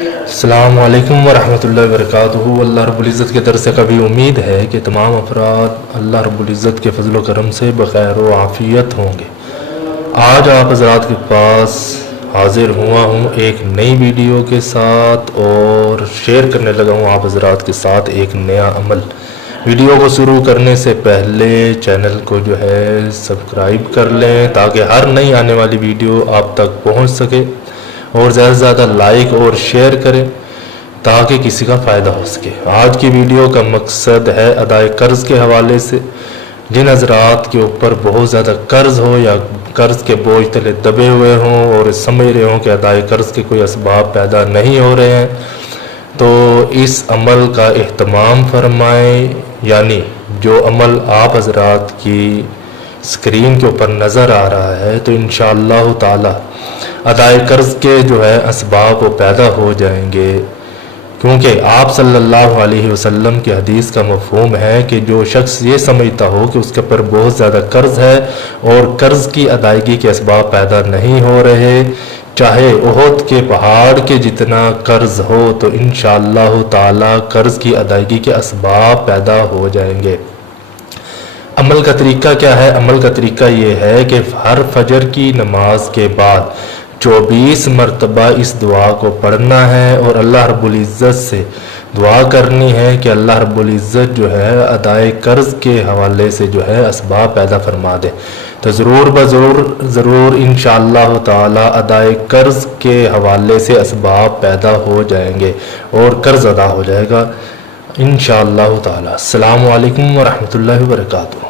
अस्सलामु अलैकुम वरहमतुल्लाहि वबरकातुहू। अल्लाह रब्बुल इज़्ज़त के दर से कभी उम्मीद है कि तमाम अफराद अल्लाह रब्बुल इज़्ज़त के फजल व करम से बखैर व आफ़ियत होंगे। आज आप हज़रात के पास हाजिर हुआ हूँ एक नई वीडियो के साथ और शेयर करने लगा हूँ आप हज़रात के साथ एक नया अमल। वीडियो को शुरू करने से पहले चैनल को जो है सब्सक्राइब कर लें ताकि हर नई आने वाली वीडियो आप तक पहुँच सके, और ज़्यादा से ज़्यादा लाइक और शेयर करें ताकि किसी का फ़ायदा हो सके। आज की वीडियो का मकसद है अदाए कर्ज़ के हवाले से। जिन हज़रात के ऊपर बहुत ज़्यादा कर्ज़ हो या कर्ज़ के बोझ तले दबे हुए हों और समझ रहे हों कि अदाए कर्ज़ के कोई असबाब पैदा नहीं हो रहे हैं, तो इस अमल का एहतमाम फरमाएं। यानी जो अमल आप हज़रात की स्क्रीन के ऊपर नज़र आ रहा है, तो इंशाअल्लाह ताला अदाए कर्ज़ के जो है असबाब वो पैदा हो जाएंगे। क्योंकि आप सल्लल्लाहु अलैहि वसल्लम की हदीस का मफ़हूम है कि जो शख्स ये समझता हो कि उसके ऊपर बहुत ज़्यादा कर्ज़ है और कर्ज़ की अदायगी के असबाब पैदा नहीं हो रहे, चाहे उहद के पहाड़ के जितना कर्ज़ हो, तो इंशाअल्लाह ताला कर्ज़ की अदायगी के असबाब पैदा हो जाएंगे। अमल का तरीका क्या है? अमल का तरीका ये है कि हर फजर की नमाज के बाद 24 मरतबा इस दुआ को पढ़ना है और अल्लाह रब्बुल इज़्ज़त से दुआ करनी है कि अल्लाह रब्बुल इज़्ज़त जो है अदाए कर्ज़ के हवाले से जो है असबाब पैदा फरमा दे। तो ज़रूर इंशाअल्लाह ताला अदाए कर्ज़ के हवाले से असबाब पैदा हो जाएंगे और कर्ज़ अदा हो जाएगा इंशाअल्लाह ताला। अस्सलामु अलैकुम वरहमतुल्लाहि वबरकातुहू।